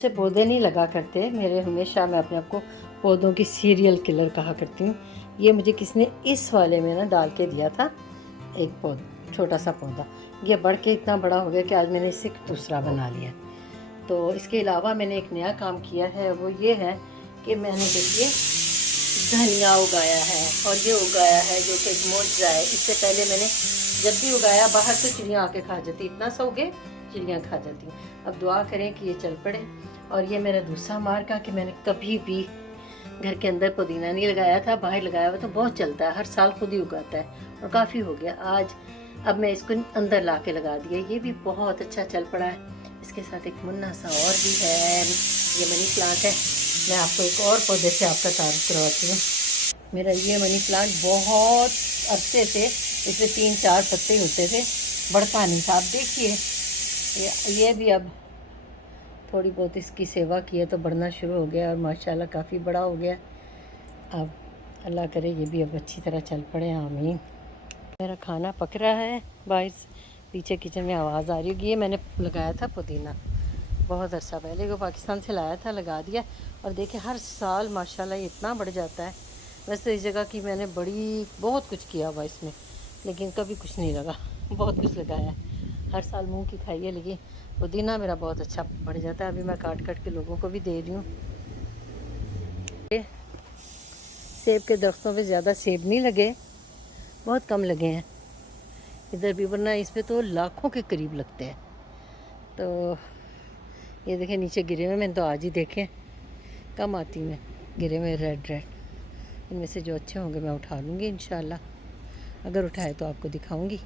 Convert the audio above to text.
से पौधे नहीं लगा करते मेरे, हमेशा मैं अपने आप को पौधों की सीरियल किलर कहा करती हूँ। ये मुझे किसने इस वाले में ना डाल के दिया था, एक पौधा, छोटा सा पौधा। ये बढ़ के इतना बड़ा हो गया कि आज मैंने इसे दूसरा बना लिया। तो इसके अलावा मैंने एक नया काम किया है, वो ये है कि मैंने देखिए धनिया उगाया है, और ये उगाया है जो कि मोजा है। इससे पहले मैंने जब भी उगाया बाहर से चिड़ियाँ आके खा जाती, इतना सा उगे चिड़ियाँ खा जाती। अब दुआ करें कि ये चल पड़े। और ये मेरा दूसरा मार्क है कि मैंने कभी भी घर के अंदर पुदीना नहीं लगाया था, बाहर लगाया हुआ तो बहुत चलता है, हर साल खुद ही उगाता है और काफ़ी हो गया। आज अब मैं इसको अंदर ला के लगा दिया, ये भी बहुत अच्छा चल पड़ा है। इसके साथ एक मुन्ना सा और भी है, ये मनी प्लांट है। मैं आपको एक और पौधे से आपका तारुफ करवाती हूँ। मेरा ये मनी प्लांट बहुत अरसे से, इसमें 3-4 पत्ते होते थे, बढ़ता नहीं था। आप देखिए ये भी अब थोड़ी बहुत इसकी सेवा की है तो बढ़ना शुरू हो गया और माशाल्लाह काफ़ी बड़ा हो गया। अब अल्लाह करे ये भी अब अच्छी तरह चल पड़े, आमीन। मेरा खाना पक रहा है, बाइस पीछे किचन में आवाज़ आ रही होगी। ये मैंने लगाया था पुदीना बहुत अर्सा पहले, वो पाकिस्तान से लाया था, लगा दिया। और देखिए हर साल माशाल्लाह ये इतना बढ़ जाता है। वैसे तो इस जगह की मैंने बहुत कुछ किया हुआ इसमें, लेकिन कभी कुछ नहीं लगा। बहुत कुछ लगाया, हर साल मुंह की खाई है, लेकिन पुदीना मेरा बहुत अच्छा बढ़ जाता है। अभी मैं काट काट के लोगों को भी दे रही हूँ। सेब के दरख्तों पे ज़्यादा सेब नहीं लगे, बहुत कम लगे हैं इधर भी, वरना इस पर तो लाखों के करीब लगते हैं। तो ये देखें नीचे गिरे हुए, मैंने तो आज ही देखे, कम आती मैं गिरे हुए रेड। इनमें से जो अच्छे होंगे मैं उठा लूँगी इंशाल्लाह, अगर उठाए तो आपको दिखाऊँगी।